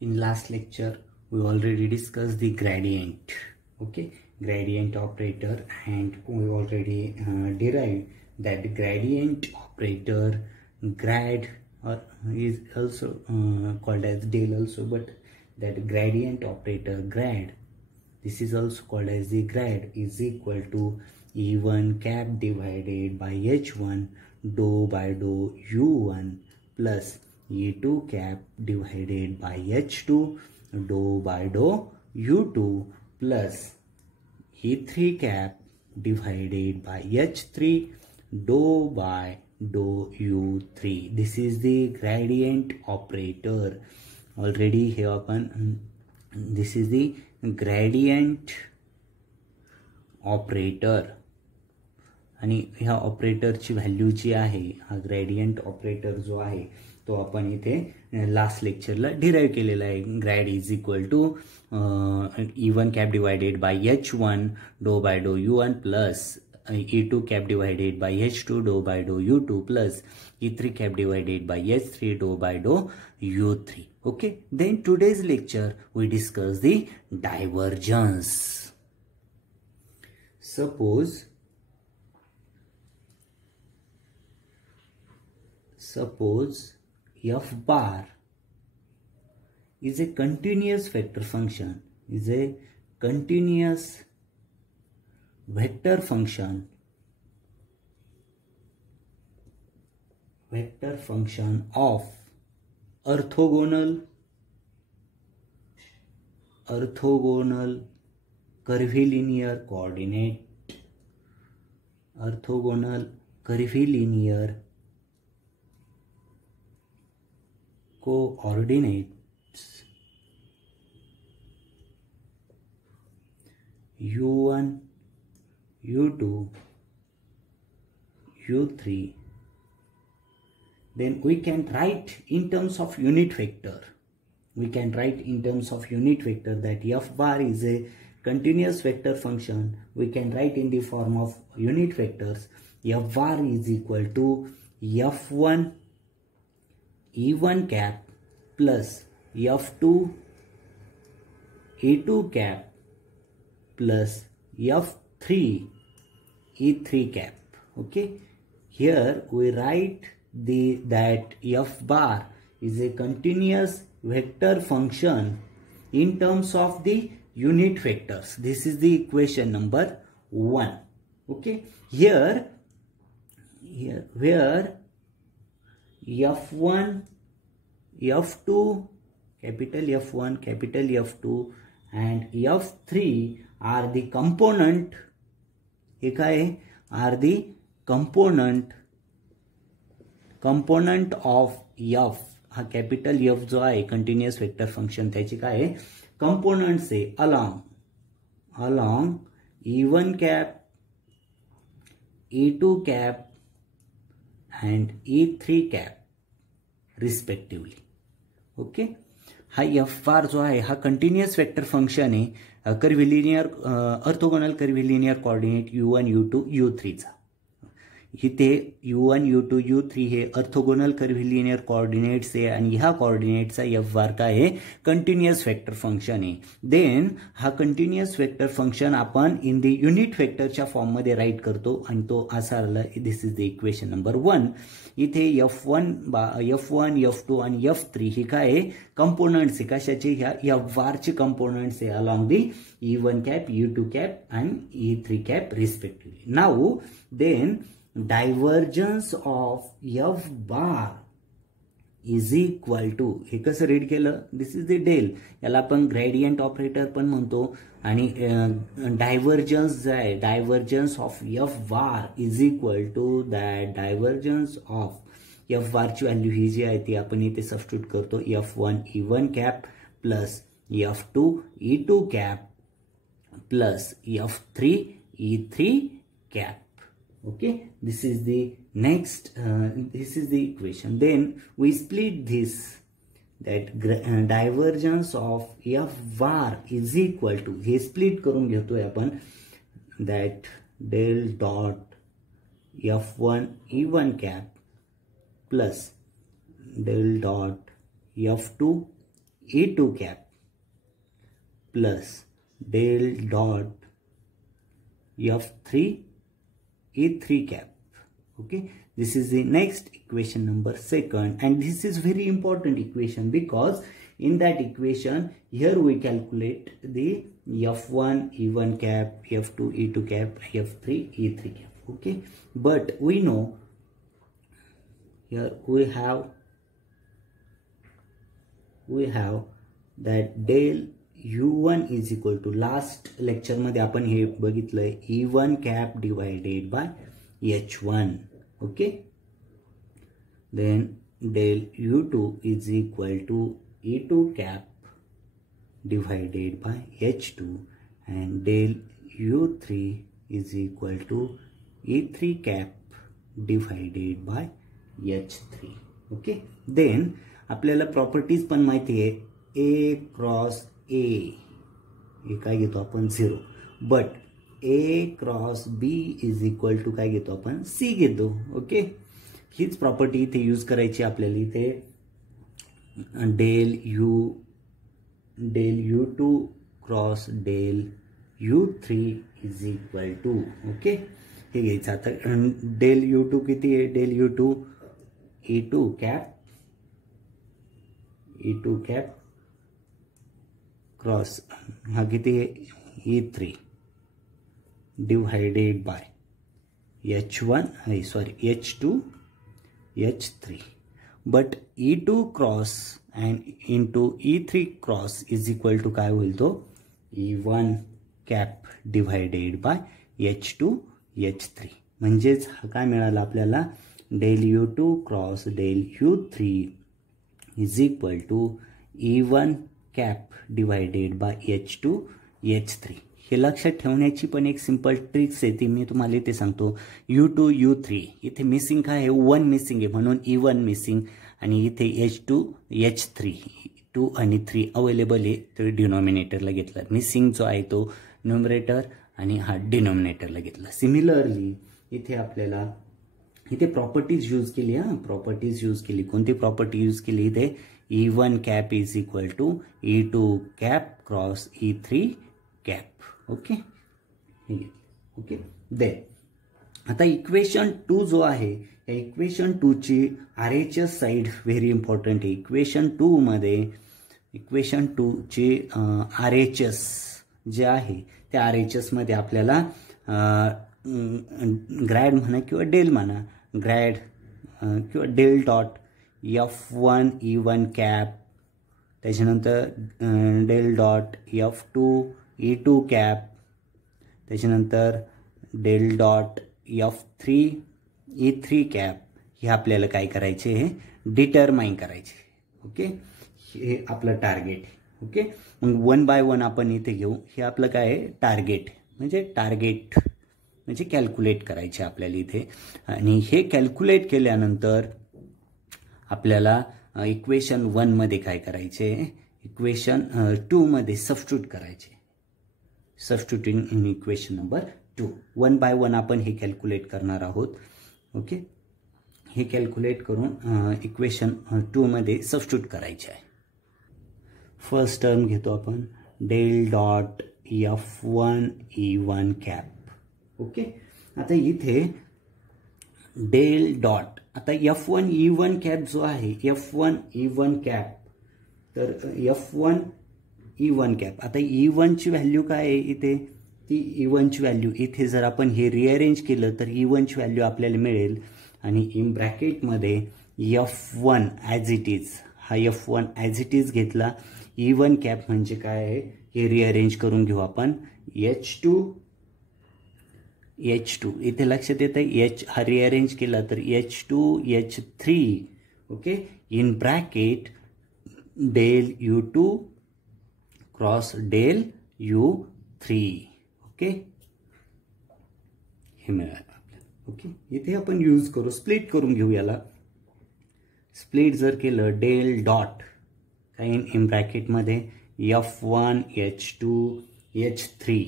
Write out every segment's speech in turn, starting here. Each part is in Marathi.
In last lecture, we already discussed the gradient, okay, gradient operator, and we already derived that gradient operator grad is also called as del also, but that gradient operator grad, this is also called as the grad, is equal to E1 cap divided by H1 dou by dou U1 plus E2 cap divided by H2 dou by dou U2 plus E3 cap divided by H3 dou by dou U3. This is the gradient operator. Already here upon this is the gradient operator आणि ह्या ऑपरेटरची व्हॅल्यू जी आहे, हा ग्रेडियंट ऑपरेटर जो आहे तो आपण इथे लास्ट लेक्चरला डिराइव केलेला आहे. Grad is equal to E1 cap divided by H1 do by do U1 plus E2 cap divided by H2 dou by dou U2 plus E3 cap divided by H3 dou by dou U3. Okay, then today's lecture we discuss the divergence. Suppose f bar is a continuous vector function, vector function of orthogonal curvilinear coordinates U1 U2 U3, then we can write in terms of unit vector. That f bar is a continuous vector function. We can write in the form of unit vectors. F bar is equal to F1 E1 cap plus F2 E2 cap plus F3 E3 cap. Okay, here we write that f bar is a continuous vector function in terms of the unit vectors. This is the equation number 1. Okay, here where F1 F2 capital F1 capital F2 and F3 are the component, are the component of f. हा कैपिटल f जो आहे कंटिन्यूअस वेक्टर फंक्शन त्याचे काय आहे कंपोनेंट्स आहे along E1 cap E2 cap and E3 cap respectively. Okay, हा f बार जो आहे हा कंटिन्यूअस वेक्टर फंक्शन आहे कर्व्हिलिनियर orthogonal कर्व्हिलिनियर coordinate U1 U2 U3 चा. इथे U1 U2 U3 हे ऑर्थोगोनल कर्व्हिलिनियर कोऑर्डिनेट्स आहे आणि ह्या कोऑर्डिनेटचा f बार काय आहे कंटिन्यूअस वेक्टर फंक्शन आहे. देन हा कंटिन्यूअस वेक्टर फंक्शन आपण इन द युनिट वेक्टरच्या फॉर्म मध्ये राईट करतो आणि तो असा आला. दिस इज द इक्वेशन नंबर 1. इथे F1 F2 आणि F3 ही काय आहे कंपोनेंट्स आहे कशाचे, ह्या f बारचे कंपोनेंट्स आहे along the E1 cap U2 cap and E3 cap respectively. Now then divergence of f bar is equal to, हे कसं रीड केलं, दिस इज द डेल, याला आपण ग्रेडियंट ऑपरेटर पण म्हणतो. आणि डायव्हर्जन्स जे आहे divergence of f bar is equal to that divergence of f बारची व्हॅल्यू ही जी आहे ती आपण इथे सबस्टिट्यूट करतो. F1 E1 cap plus F2 E2 cap plus F3 E3 cap. Okay, this is the next this is the equation. Then we split this, that divergence of f bar is equal to, हे split करून घेतोय आपण, that del dot F1 E1 cap plus del dot F2 E2 cap plus del dot F3 E3 cap. Okay, this is the next equation number 2nd, and this is very important equation because in that equation here we calculate the F1 E1 cap, F2 E2 cap, F3 E3 cap. Okay, but we know here we have that del U1 is equal to, last lecture मध्ये आपण हे बघितलंय, E1 cap divided by H1. Okay, then del U2 is equal to E2 cap divided by H2, and del U3 is equal to E3 cap divided by H3. Okay, then आपल्याला प्रॉपर्टीज पण माहिती आहे, A क्रॉस A हे काय घेतो आपण 0, but A cross B is equal to काय घेतो आपण C घेतो. ओके, हीच प्रॉपर्टी इथे यूज करायची आपल्याला. इथे del U2 cross del U3 is equal to, okay, हे घ्यायचं. आता del U2 किती आहे, del U2 E2 cap cross हा किती आहे E3 divided by H2 H3, but E2 cross and into E3 cross is equal to काय होईल तो E1 cap divided by H2 H3. म्हणजेच काय मिळालं आपल्याला, del U2 cross del U3 is equal to E1 cap divided by H2 H3. हे लक्षात ठेवण्याची पण एक सिंपल ट्रिक्स आहे, ती मी तुम्हाला इथे सांगतो. U2 U3 इथे मिसिंग काय आहे, 1 मिसिंग आहे म्हणून E1 मिसिंग, आणि इथे H2 H3 2 आणि 3 अवेलेबल आहे, तो डिनॉमिनेटरला घेतला. मिसिंग जो आहे तो न्यूमरेटर आणि हा डिनॉमिनेटरला घेतला. सिमिलरली इथे आपल्याला इथे प्रॉपर्टीज यूज केली. प्रॉपर्टीज यूज केली. कोणती प्रॉपर्टी यूज केली इथे, E1 cap is equal to E2 cap cross E3 cap. Okay, okay, then आता इक्वेशन 2 जो आहे, या इक्वेशन 2 ची RHS साइड व्हेरी इम्पॉर्टंट आहे. इक्वेशन 2 ची RHS जे आहे त्या RHS मध्ये आपल्याला ग्रॅड म्हणा किंवा डेल म्हणा, ग्रॅड किंवा del dot F1 E1 cap, त्याच्यानंतर del dot F2 E2 cap, त्याच्यानंतर del dot F3 E3 cap, हे आपल्याला काय करायचे, हे डिटरमाइन करायचे. ओके, हे आपलं टार्गेट. ओके, मग 1 बाय 1 आपण इथे घेऊ. हे आपलं काय आहे, टार्गेट म्हणजे कॅल्क्युलेट करायचे आपल्याला इथे. आणि हे कॅल्क्युलेट केल्यानंतर आपल्याला इक्वेशन 1 मध्ये काय करायचे, इक्वेशन 2 मध्ये सबस्टिट्यूट करायचे. Substituting in equation number 2. 1 by 1 आपण हे कॅल्क्युलेट करणार आहोत. ओके, हे कॅल्क्युलेट करून इक्वेशन 2 मध्ये सबस्टिट्यूट करायचे आहे. फर्स्ट टर्म घेतो आपण, del dot F1 E1 cap. Okay, आता इथे डेल डॉट, आता F1 E1 कॅप जो आहे, F1 E1 कॅप, तर F1 E1 कॅप, आता E1 ची व्हॅल्यू काय आहे इथे, ती E1 ची व्हॅल्यू इथे जर आपण हे रिअरेंज केलं तर E1 ची व्हॅल्यू आपल्याला मिळेल. आणि इन ब्रॅकेटमध्ये F1 ॲज इट इज, हा F1 ॲज इट इज घेतला. E1 कॅप म्हणजे काय आहे, हे रिअरेंज करून घेऊ आपण. H2 इथे लक्षात येतं, H हा रिअरेंज केला तर H2 H3. Okay, in bracket del U2 cross del U3. Okay, हे मिळालं आपल्याला. ओके, इथे आपण यूज करू, स्प्लिट करून घेऊ याला. स्प्लिट जर केलं, डेल डॉट काय इन ब्रॅकेटमध्ये F1 H2 H3.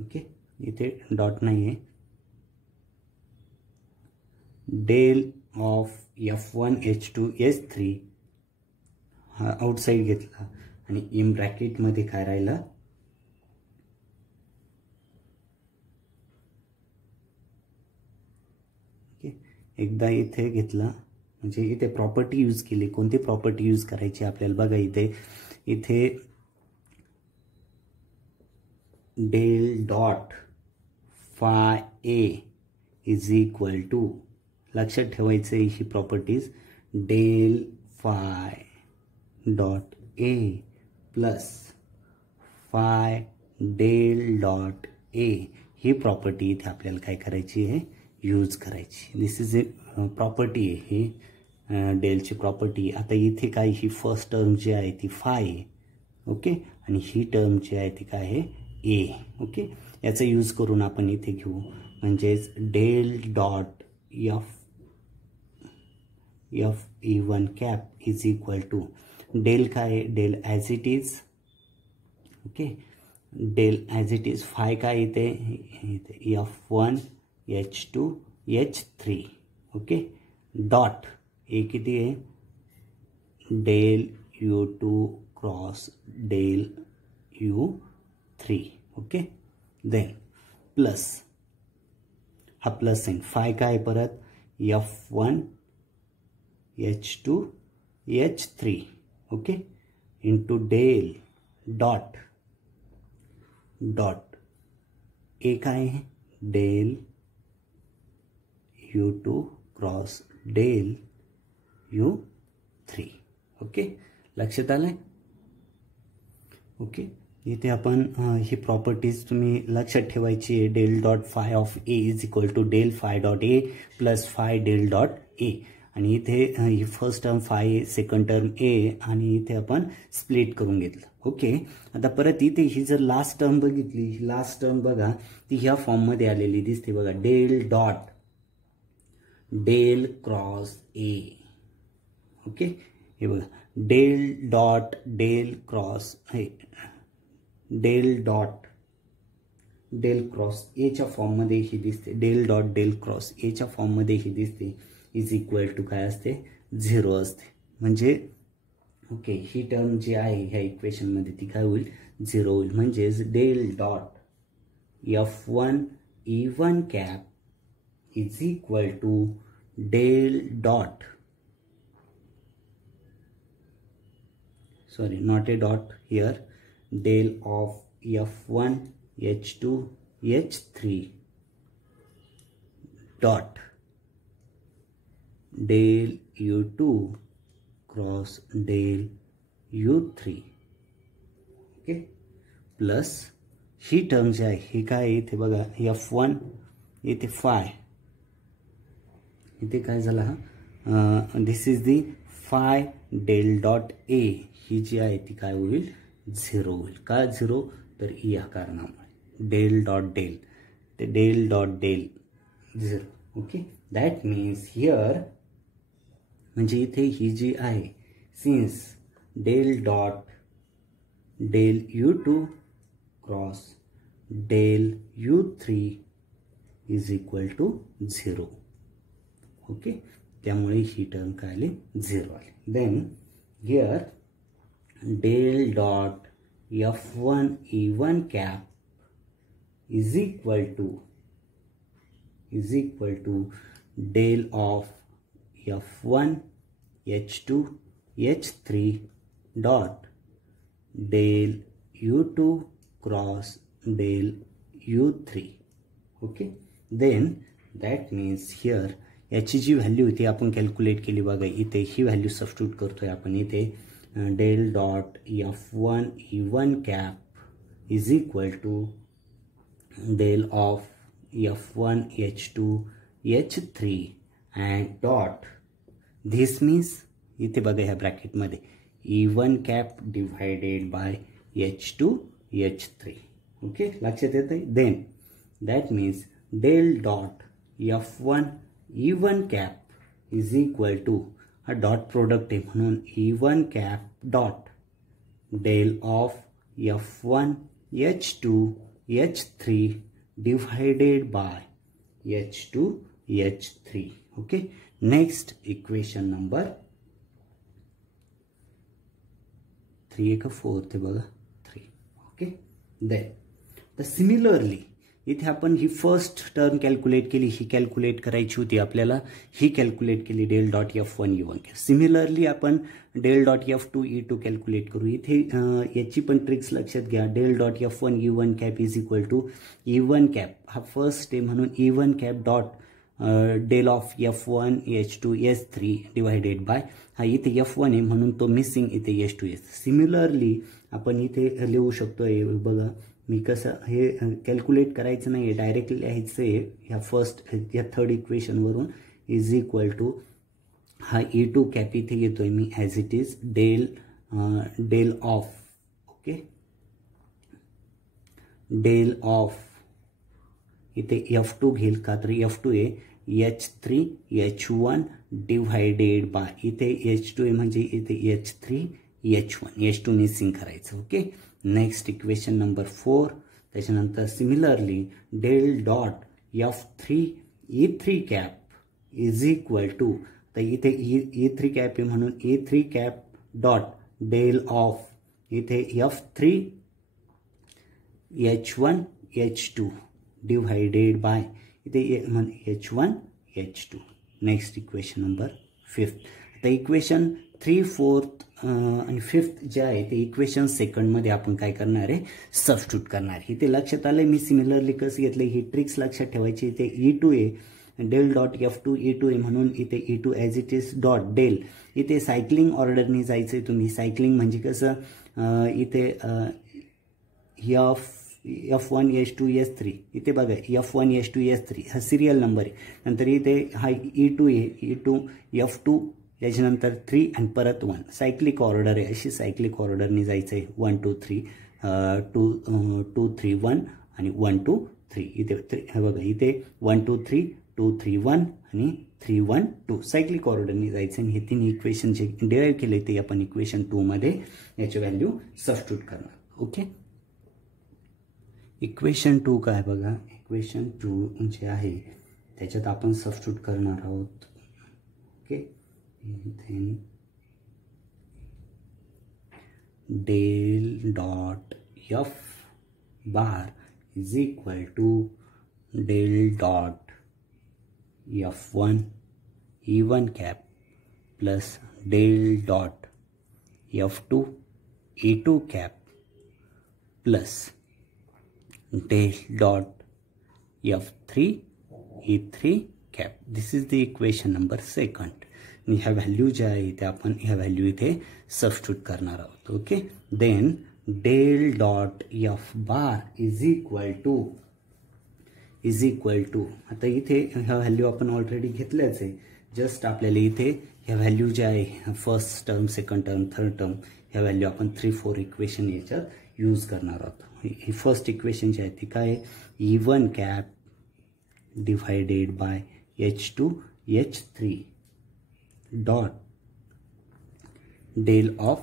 ओके, इथे डॉट नाही आहे. Del of F1 H2 H3 हा आउटसाईड घेतला आणि इन ब्रॅकेटमध्ये काय राहिला, ओके. एकदा इथे घेतला म्हणजे इथे प्रॉपर्टी यूज केली. कोणती प्रॉपर्टी यूज करायची आपल्याला बघा, इथे del dot phi A is equal to, लक्षात ठेवायचं ही properties, del phi dot A plus phi del dot A, ही प्रॉपर्टी इथे आपल्याला काय करायची आहे, यूज करायची. दिस इज ए प्रॉपर्टी आहे ही डेलची प्रॉपर्टी. आता इथे काय, ही फर्स्ट टर्म जी आहे ती फाय आहे, ओके, आणि ही टर्म जी आहे ती काय आहे, ए, ओके. याचा यूज करून आपण इथे घेऊ, म्हणजेच del dot F E1 cap is equal to, del काय आहे, del as it is, okay, del as it is, phi काय इथे F1 H2 H3, okay, dot A किती आहे, del U2 cross del U3, okay. Then plus, हा प्लस साइन, फाय काय परत F1 H2 H3, okay, into del dot A काय आहे, del U2 cross del U3, okay. लक्षात आलंय, ओके. इथे आपण ही प्रॉपर्टीज तुम्ही लक्षात ठेवायची आहे. Del dot phi of A is equal to del phi dot A plus phi del dot A, आणि इथे ही first term phi, second term A, आणि इथे आपण स्प्लिट करून घेतलं, ओके. आता परत इथे ही जर लास्ट टर्म बघितली, ही लास्ट टर्म बघा ती ह्या फॉर्ममध्ये आलेली दिसते बघा, del dot del cross A, okay. हे बघा डेल डॉट डेल क्रॉस, हे डेल डॉट डेल क्रॉस एच्या फॉर्ममध्ये ही दिसते, डेल डॉट डेल क्रॉस एच्या फॉर्ममध्ये ही दिसते, इज इक्वल टू काय असते, 0 असते. म्हणजे ओके, ही टर्म जी आहे ह्या इक्वेशनमध्ये ती काय होईल, 0 होईल. म्हणजेच del dot F1 E1 cap is equal to del dot, sorry, not a dot here, del of F1 H2 H3 dot del U2 cross del U3, okay, plus ही टर्म जी आहे ही काय, इथे बघा F1 इथे फाय, इथे काय झाला, this is the phi del dot A, ही जी आहे ती काय होईल, 0 होईल. का 0, तर या कारणामुळे डेल डॉट डेल, ते del dot del 0, okay. That means here, म्हणजे इथे ही जी आहे, since del dot del U2 cross del U3 is equal to 0, okay. त्यामुळे ही टर्म काय आली, 0 आली. Then here del dot F1 E1 cap is equal to del of F1 H2 H3 dot del U2 cross del U3, okay. Then that means here याची जी व्हॅल्यू होती आपण कॅल्क्युलेट केली बघा, इथे ही व्हॅल्यू सबस्टिट्यूट करतोय आपण. इथे del dot F1 E1 cap is equal to del of F1 H2 H3 and dot, this means इथे बघा ह्या ब्रॅकेटमध्ये E1 cap divided by H2 H3, okay. लक्षात येतंय. Then that means del dot F1 E1 cap is equal to, हा डॉट प्रोडक्ट आहे म्हणून E1 cap dot del of F1 H2 H3 divided by H2 H3, okay. Next equation number 3 एक 4 ते बघा 3. ओके. देन तर सिमिलरली इथे आपण ही फर्स्ट टर्म कॅल्क्युलेट केली, ही कॅल्क्युलेट करायची होती आपल्याला, ही कॅल्क्युलेट केली del dot F1 E1 cap. Similarly आपण del dot F2 E2 calculate करू. इथे याची पण ट्रिक्स लक्षात घ्या. Del dot F1 E1 cap is equal to E1 cap हा फर्स्ट आहे म्हणून E1 cap dot del of F1 H2 S3 divided by हा इथे F1 आहे म्हणून तो मिसिंग इथे H2 S. सिमिलरली आपण इथे लिहू शकतो. बघा मी कसं हे कॅल्क्युलेट करायचं नाही आहे, डायरेक्टली लिहायचं आहे. ह्या फर्स्ट या थर्ड इक्वेशनवरून इज इक्वल टू हा E2 कॅप इथे घेतोय मी as it is del of. Okay. Del of इथे F2 घेईल का तर F2 आहे H3 H1 डिवायडेड बाय इथे H2 आहे म्हणजे इथे H3 H1 H2 मिसिंग करायचं. ओके. Next equation number 4. त्याच्यानंतर similarly del dot F3 E3 cap is equal to तर इथे E3 कॅप आहे म्हणून E3 cap dot del of इथे F3 H1 H2 divided by इथे H1 H2. Next equation number 5. आता इक्वेशन 3, 4 आणि 5 जे आहे ते इक्वेशन सेकंडमध्ये आपण काय करणार आहे सबस्टिट्यूट करणार आहे. इथे लक्षात आलंय मी सिमिलरली कसं घेतलं ही ट्रिक्स लक्षात ठेवायची. इथे E2 आहे डेल डॉट F2 E2 आहे म्हणून इथे E2 as it is dot del इथे सायक्लिंग ऑर्डरनी जायचं आहे तुम्ही. सायक्लिंग म्हणजे कसं इथे F1 H2 S3 इथे बघा F1 H2 S3 हा सिरियल नंबर आहे. नंतर इथे हा E2 आहे E2 F2 त्याच्यानंतर 3 आणि परत 1 सायक्लिक ऑर्डर आहे. अशी सायक्लिक ऑर्डरनी जायचं आहे 1 2 3 2 3 1 आणि 1 2 3 इथे हे बघा इथे 1 2 3 2 3 1 आणि 3 1 2 सायक्लिक ऑर्डरनी जायचं. आणि हे तीन इक्वेशन जे डिराईव्ह केले ते आपण इक्वेशन 2 मध्ये याची व्हॅल्यू सबस्टिट्यूट करणार. ओके. इक्वेशन 2 काय बघा इक्वेशन 2 जे आहे त्याच्यात आपण सबस्टिट्यूट करणार आहोत. Okay. then del dot F bar is equal to del dot F1 E1 cap plus del dot F2 E2 cap plus del dot F3 E3 cap. This is the equation number 2. आणि ह्या व्हॅल्यू ज्या आहे त्या आपण ह्या व्हॅल्यू इथे सबस्टिट्यूट करणार आहोत. Okay. Then del dot F bar is equal to आता इथे ह्या व्हॅल्यू आपण ऑलरेडी घेतल्याच आहे. जस्ट आपल्याला इथे ह्या व्हॅल्यू ज्या आहे first term second term third term ह्या व्हॅल्यू आपण 3, 4 इक्वेशन याच्यात यूज करणार आहोत. ही फर्स्ट इक्वेशन जी आहे ती काय आहे E1 cap divided by H2 H3 dot del of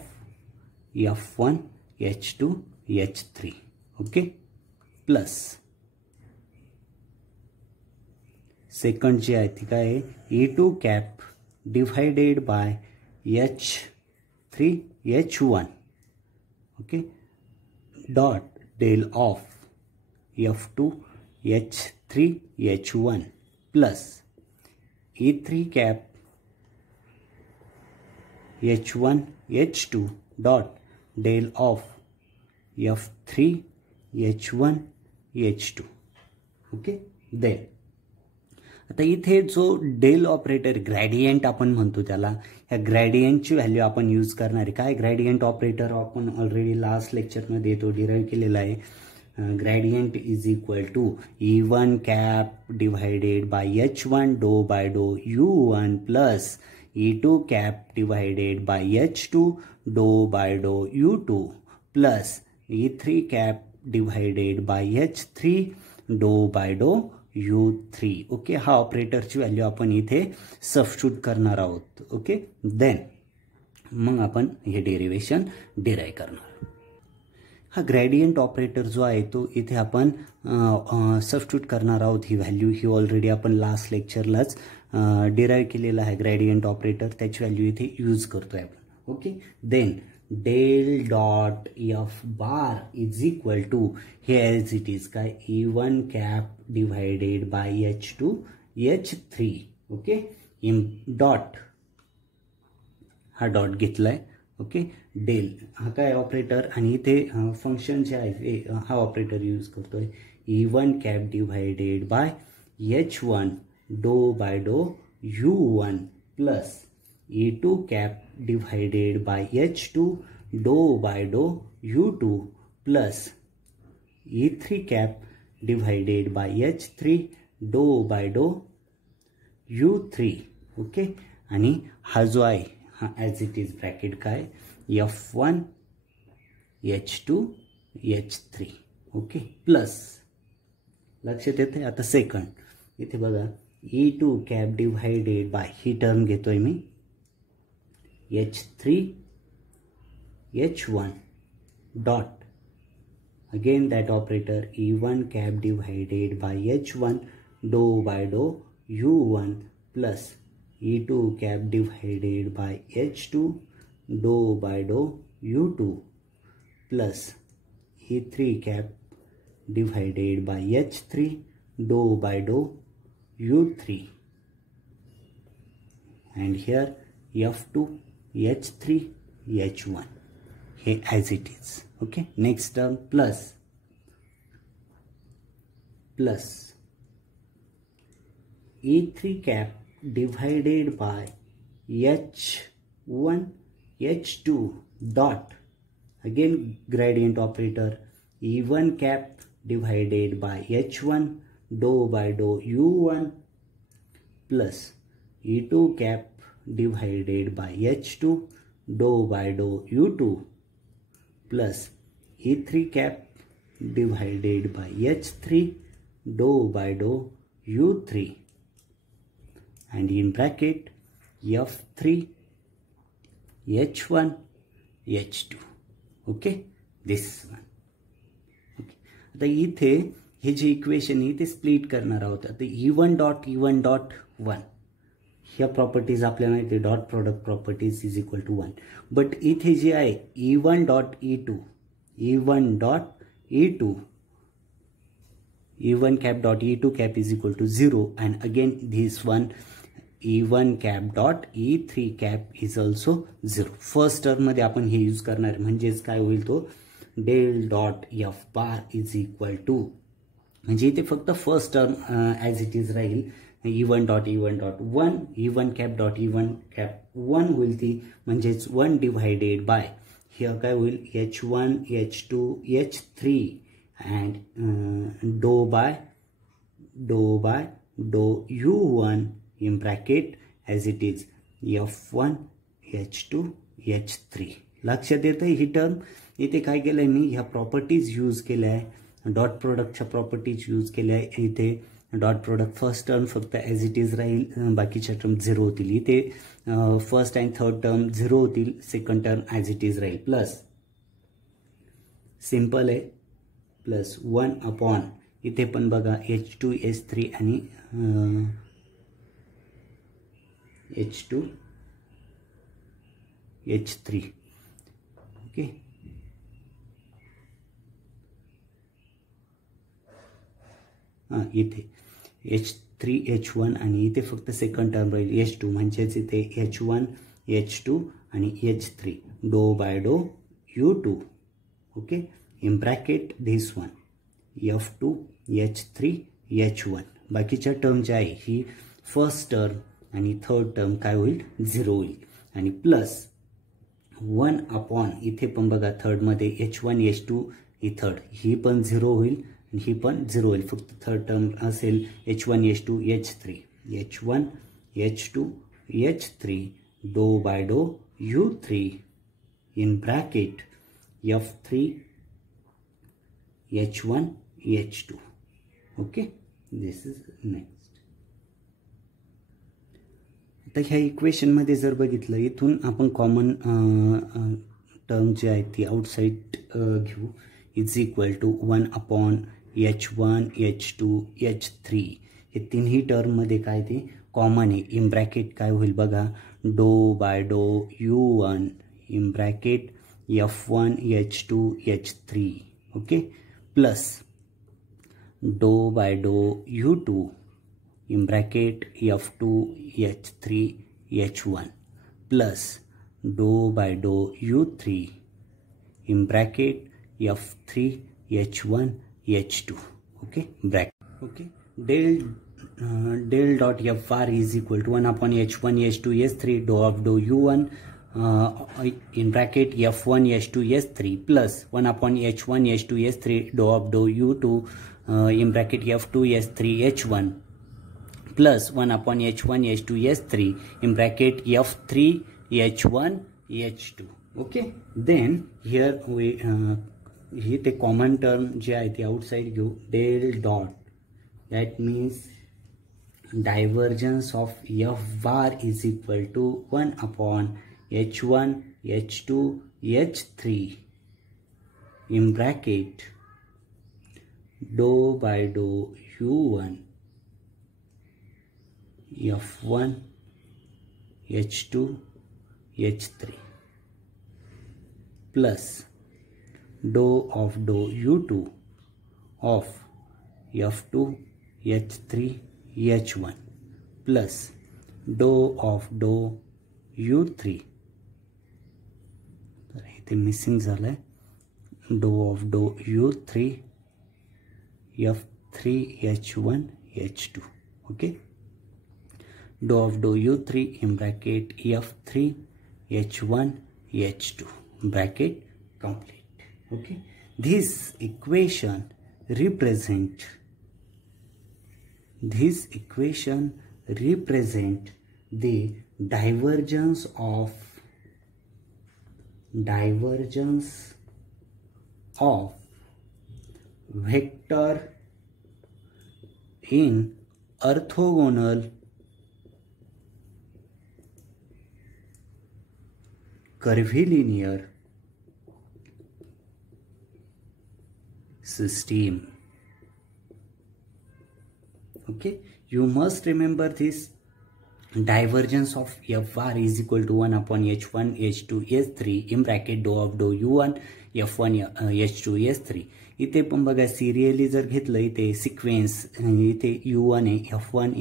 F1 H2 H3. Okay. Plus second जी आहे ती काय आहे E2 cap divided by H3 H1. Okay. Dot del of F2 H3 H1 plus E3 cap H1 H2 dot del of F3 H1 H2. Okay. Then आता इथे जो डेल ऑपरेटर ग्रॅडियंट आपण म्हणतो त्याला ह्या ग्रॅडियंटची व्हॅल्यू आपण यूज करणार आहे. काय ग्रॅडियंट ऑपरेटर आपण ऑलरेडी लास्ट लेक्चरमध्ये तो डिराईव्ह केलेला आहे. Gradient is equal to E1 cap divided by H1 do by do U1 plus E2 cap divided by H2 dou by dou U2 plus E3 cap divided by H3 dou by dou U3. Okay. हा ऑपरेटरची व्हॅल्यू आपण इथे सबस्टिट्यूट करणार आहोत. ओके. देन मग आपण हे डेरिव्हेशन डिराईव्ह करणार. हा ग्रॅडियंट ऑपरेटर जो आहे तो इथे आपण सबस्टिट्यूट करणार आहोत. ही व्हॅल्यू ही ऑलरेडी आपण लास्ट लेक्चरलाच डिराईव्ह केलेला आहे ग्रॅडियंट ऑपरेटर त्याची व्हॅल्यू इथे यूज करतोय आपण. Okay. Then del dot F bar is equal to हे ॲज इट इज काय E1 cap divided by H2 H3. Okay, dot हा डॉट घेतलाय. ओके, डेल हा काय ऑपरेटर आणि इथे फंक्शन जे आहे हा ऑपरेटर यूज करतोय. E1 cap divided by H1 do by do U1 plus E2 cap divided by H2 डो बाय डो U2 plus E3 cap divided by H3 डो बाय डो U3. ओके, आणि हा जो आहे हा ॲज इट इज ब्रॅकेट काय F1 H2 H3. Okay, plus लक्षात येते. आता सेकंड इथे बघा E2 कॅप डिवायडेड बाय ही टर्म घेतोय मी H3 H1 dot again that operator E1 cap divided by H1 do by do U1 plus E2 cap divided by H2 डो बाय डो U2 plus E3 cap divided by H3 dou by dou U3 and here F2 H3 H1 here as it is. Okay, next term plus E3 cap divided by H1 H2 dot again gradient operator E1 cap divided by H1 dou by dou U1 plus E2 cap divided by H2 dou by dou U2 plus E3 cap divided by H3 dou by dou U3 and in bracket F3 H1 H2. Okay, this one. आता इथे हे जे इक्वेशन आहे ते स्प्लिट करणार आहोत. आता E1 डॉट 1 ह्या प्रॉपर्टीज आपल्याला माहिती dot product properties is equal to 1. But इथे जे आहे E1 dot E2 E1 cap dot E2 cap is equal to 0 and again this one E1 cap dot E3 cap is also 0. First term मध्ये आपण हे यूज करणार म्हणजेच काय होईल तो del dot F bar is equal to म्हणजे इथे फक्त first term as it is राहील E1 dot 1 E1 cap dot E1 cap 1 होईल ती म्हणजेच 1 डिवायडेड बाय हे काय होईल H1 H2 H3 अँड डो by do U1 in bracket as it is F1 H2 H3. लक्षात येतं ही टर्म इथे काय केलंय मी ह्या प्रॉपर्टीज यूज केल्या आहे डॉट प्रोडक्टच्या प्रॉपर्टीज यूज केल्या आहे. इथे डॉट प्रोडक्ट फर्स्ट टर्म फक्त ॲज इट इज राहील बाकीच्या टर्म 0 होतील. इथे फर्स्ट अँड थर्ड टर्म 0 होतील second term as it is राहील प्लस सिम्पल आहे प्लस 1 अपॉन इथे पण बघा H2 H3 आणि H2 H3. ओके, इथे H3 H1 आणि इथे फक्त सेकंड टर्म राहील H2 म्हणजेच इथे H1 H2 आणि H3 डो बाय डो U2. Okay, in bracket this one F2 H3 H1. बाकीच्या टर्म ज्या आहे ही फर्स्ट टर्म आणि थर्ड टर्म काय होईल 0 होईल आणि प्लस 1 अपॉन इथे पण बघा थर्डमध्ये H1 H2 ही थर्ड ही पण 0 होईल आणि ही पण 0 होईल. फक्त थर्ड टर्म असेल H1 H2 H1 H2 H3 डो बाय डो U3 in bracket F3 H1 H2. Okay, this is next. आता ह्या इक्वेशनमध्ये जर बघितलं इथून आपण कॉमन टर्म जी आहे ती आउटसाइड घेऊ is equal to 1 upon H1 H2 H3 हे तिन्ही टर्ममध्ये काय ते कॉमन आहे. इन ब्रॅकेट काय होईल बघा डो by do U1 in bracket F1 H2 H3 okay plus dou by dou U2 in bracket F2 H3 H1 plus dou by dou U3 in bracket F3 H1 H2 okay bracket okay del dot Fr is equal to 1 upon H1 H2 S3 dou of dou U1 in bracket F1 H2 S3 plus 1 upon H1 H2 S3 dou of dou U2 in bracket F2 S3 H1 plus 1 upon H1 H2 S3 in bracket F3 H1 H2 okay. Then here we हे ते कॉमन टर्म जे आहे ते आउटसाइड घेऊ del dot that means divergence of F bar is equal to 1 upon H1 H2 H3 in bracket dou by dou U1 F1 H2 H3 plus dou of dou U2 of F2 H3 H1 plus dou of dou U3 तर इथे मिसिंग झालंय dou of dou U3 F3 H1 H2 okay dou of dou U3 in bracket F3 H1 H2 bracket complete okay. This equation represent the divergence of vector in orthogonal curvilinear system okay. You must remember this divergence of Fr is equal to 1 upon H1 H2 S3 in bracket dou of dou U1 F1 H2 S3 इथे पण बघा सिरियली जर घेतलं इथे सिक्वेन्स इथे U1 आहे F1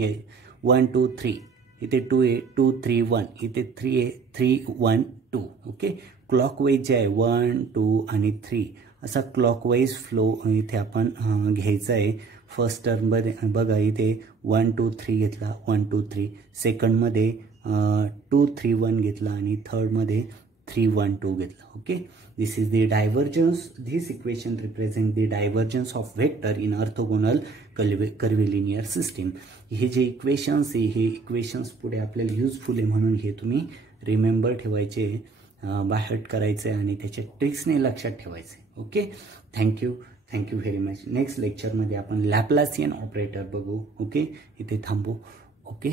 1 2 3 इथे 2 आहे 2 3 1 इथे 3 आहे 3 1 2 ओके. क्लॉकवाईज जे आहे 1 2 आणि 3 असा क्लॉकवाईज फ्लो इथे आपण घ्यायचा आहे. फर्स्ट टर्ममध्ये बघा इथे 1 2 3 घेतला 1 2 3, सेकंडमध्ये 2 3 1 घेतला आणि थर्डमध्ये 3 1 2 घेतला. Okay, this is the divergence. This equation represent the divergence of vector in orthogonal curvilinear system. हे जे इक्वेशन्स आहे हे इक्वेशन्स पुढे आपल्याला युजफुल आहे म्हणून हे तुम्ही रिमेंबर ठेवायचे, बायहर्ट करायचे आणि त्याच्या ट्रिक्सने लक्षात ठेवायचे. Okay, thank you very much. Next लेक्चरमध्ये आपण लॅप्लासियन ऑपरेटर बघू. ओके, इथे थांबू. ओके.